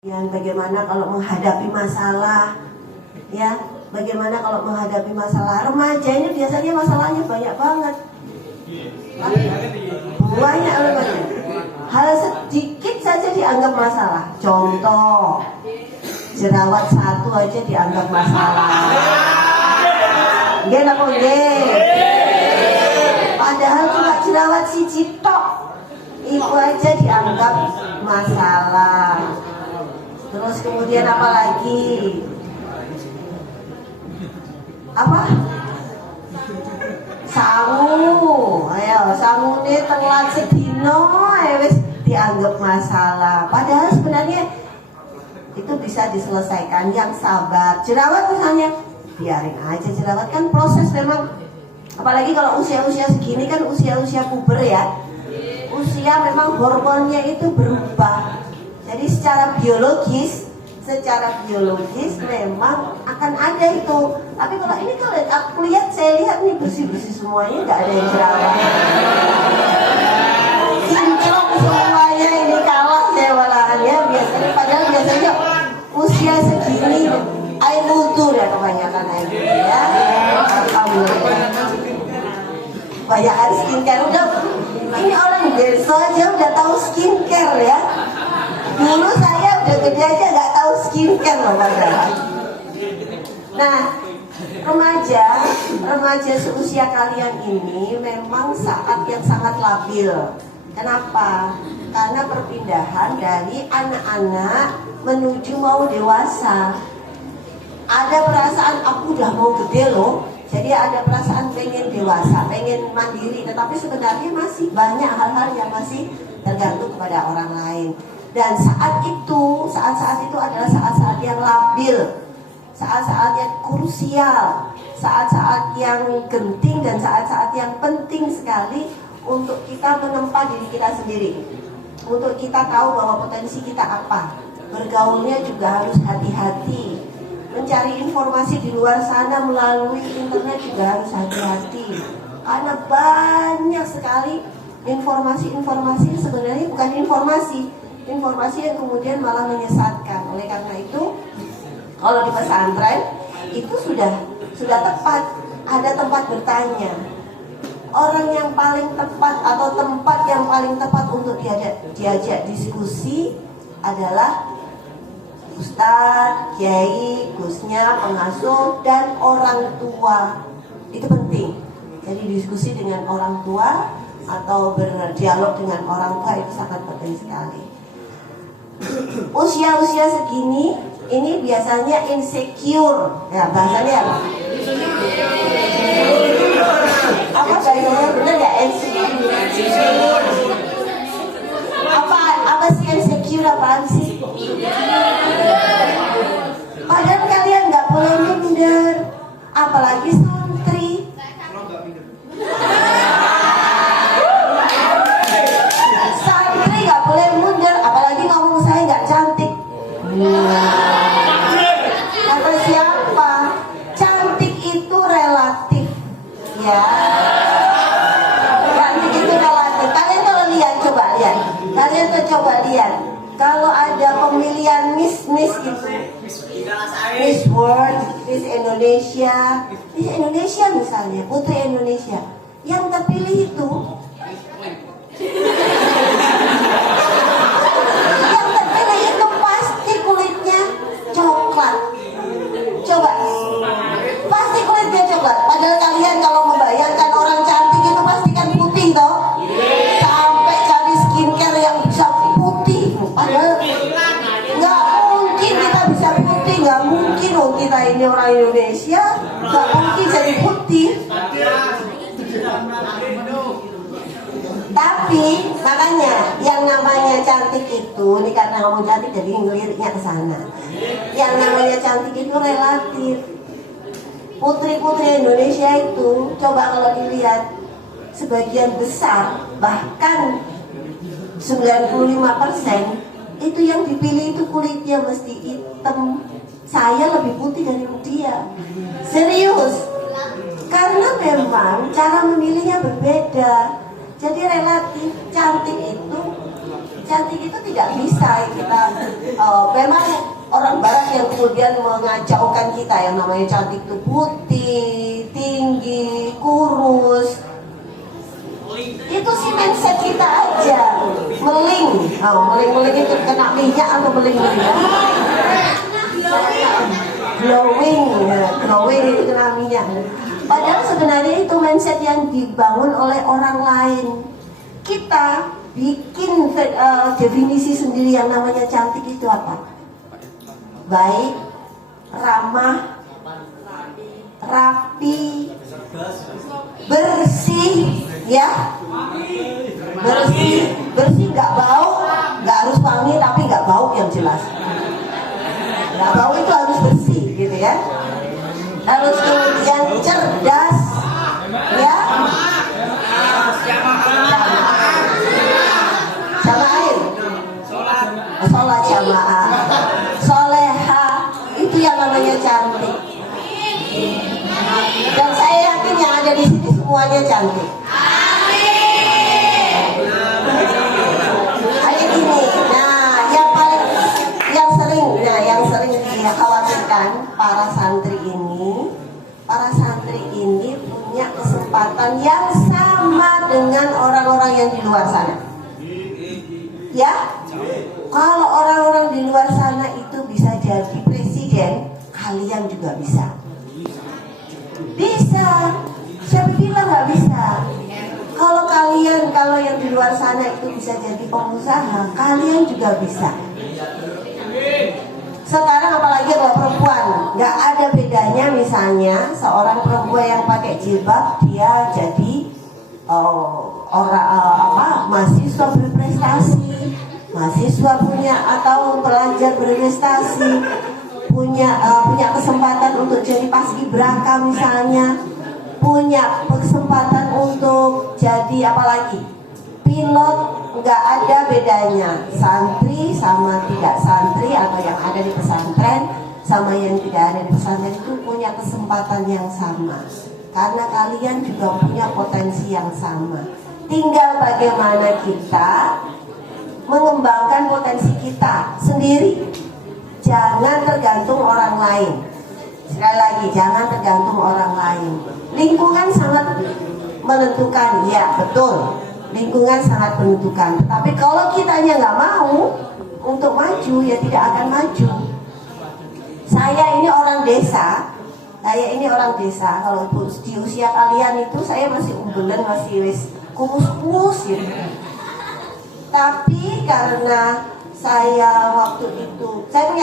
Yang bagaimana kalau menghadapi masalah, ya, bagaimana kalau menghadapi masalah. Remaja ini biasanya masalahnya banyak banget, banyak remaja. Hal sedikit saja dianggap masalah. Contoh, jerawat satu aja dianggap masalah. Nggih napa nggih? Padahal cuma jerawat siji tok, itu aja dianggap masalah. Terus kemudian apa lagi? Apa? Sangu. Ayo, sangu ini telat sedino wis dianggap masalah. Padahal sebenarnya itu bisa diselesaikan, yang sabar. Jerawat misalnya, biarin aja jerawat, kan proses memang. Apalagi kalau usia-usia segini kan usia-usia puber ya. Usia memang hormonnya itu berubah. Jadi secara biologis memang akan ada itu. Tapi kalau ini kalau aku lihat, saya lihat nih bersih-bersih semuanya, nggak ada yang jerawat. Kinclong semuanya, ini kalah saya malahan ya. Padahal biasanya usia segini air wudhu ya, kebanyakan air wudhu ya. Banyakan skincare udah. Ini orang desa aja udah tahu skincare ya. Dulu saya udah gede aja nggak tahu skincare loh padahal. Nah, remaja seusia kalian ini memang saat yang sangat labil. Kenapa? Karena perpindahan dari anak-anak menuju mau dewasa. Ada perasaan aku udah mau gede loh. Jadi ada perasaan pengen dewasa, pengen mandiri. Tetapi sebenarnya masih banyak hal-hal yang masih tergantung kepada orang lain. Dan saat-saat itu adalah saat-saat yang labil, saat-saat yang krusial, saat-saat yang genting dan saat-saat yang penting sekali untuk kita menempa diri kita sendiri, untuk kita tahu bahwa potensi kita apa. Bergaulnya juga harus hati-hati, mencari informasi di luar sana melalui internet juga harus hati-hati, karena banyak sekali informasi sebenarnya bukan informasi yang kemudian malah menyesatkan. Oleh karena itu, kalau di pesantren itu sudah tepat, ada tempat bertanya. Orang yang paling tepat atau tempat yang paling tepat untuk diajak diskusi adalah ustadz, kiai, gusnya, pengasuh, dan orang tua. Itu penting. Jadi diskusi dengan orang tua atau berdialog dengan orang tua itu sangat penting sekali. Usia-usia segini ini biasanya insecure. Ya, bahasanya apa? Apa bahasanya benar ya? Insecure. Apa sih insecure, apaan sih? Padahal kalian nggak boleh minder, apalagi santri. Santri nggak boleh minder, apalagi ngomong saya nggak cantik. Kata siapa? Cantik itu relatif, ya. Cantik itu relatif. Kalian kalau lihat, kalian tuh coba lihat. Kalau ada pemilihan Miss gitu, Miss World, Miss Indonesia misalnya, Putri Indonesia, yang terpilih itu, pasti kulitnya coklat. Coba, pasti kulitnya coklat. Padahal kalian kalau membayangkan orang cantik itu pasti kan putih toh. Sampai cari skincare yang bisa putih. Padahal nggak mungkin kita bisa putih, nggak mungkin. Oh, kita ini orang Indonesia, nggak mungkin jadi putih. Tapi makanya yang namanya cantik itu, ini karena ngomong cantik jadi ngeliriknya ke sana. Yang namanya cantik itu relatif. Putri-putri Indonesia itu coba kalau dilihat, sebagian besar bahkan 95% itu yang dipilih itu kulitnya mesti hitam. Saya lebih putih dari dia. Serius. Karena memang cara memilihnya berbeda. Jadi relatif cantik itu Cantik itu tidak bisa kita memang orang barat yang kemudian mengacaukan kita, yang namanya cantik itu putih, tinggi, kurus. Itu sih mindset kita aja. Meling, meling itu kena minyak atau meling-meling? Glowing itu kena minyak. Padahal sebenarnya itu mindset yang dibangun oleh orang lain. Kita bikin definisi sendiri yang namanya cantik itu apa? Baik, ramah, rapi, bersih, ya, bersih nggak bau, nggak harus wangi tapi nggak bau yang jelas. Nggak bau itu harus bersih, gitu ya. Harus kemudian cerdas, ya. Sholat jamaah, soleha, itu yang namanya cantik. Dan saya yakin yang ada di sini semuanya cantik. Kayak gini. Nah, yang sering dikhawatirkan para santri ini punya kesempatan yang sama dengan orang-orang yang di luar sana. Ya, kalau orang-orang di luar sana itu bisa jadi presiden, kalian juga bisa. Bisa. Siapa bilang nggak bisa? Kalau yang di luar sana itu bisa jadi pengusaha, kalian juga bisa. Sekarang apalagi kalau perempuan, nggak ada bedanya. Misalnya seorang perempuan yang pakai jilbab, dia jadi mahasiswa berprestasi, mahasiswa punya atau pelajar berprestasi, punya kesempatan untuk jadi paskibraka misalnya, punya kesempatan untuk jadi apalagi pilot. Nggak ada bedanya santri sama tidak santri, atau yang ada di pesantren sama yang tidak ada di pesantren, itu punya kesempatan yang sama. Karena kalian juga punya potensi yang sama. Tinggal bagaimana kita mengembangkan potensi kita sendiri. Jangan tergantung orang lain. Sekali lagi, jangan tergantung orang lain. Lingkungan sangat menentukan, ya betul. Lingkungan sangat menentukan. Tapi kalau kitanya nggak mau untuk maju, ya tidak akan maju. Saya ini orang desa. Kalau di usia kalian itu saya masih umbelan, masih kumus-kumus gitu. Tapi karena saya waktu itu, saya punya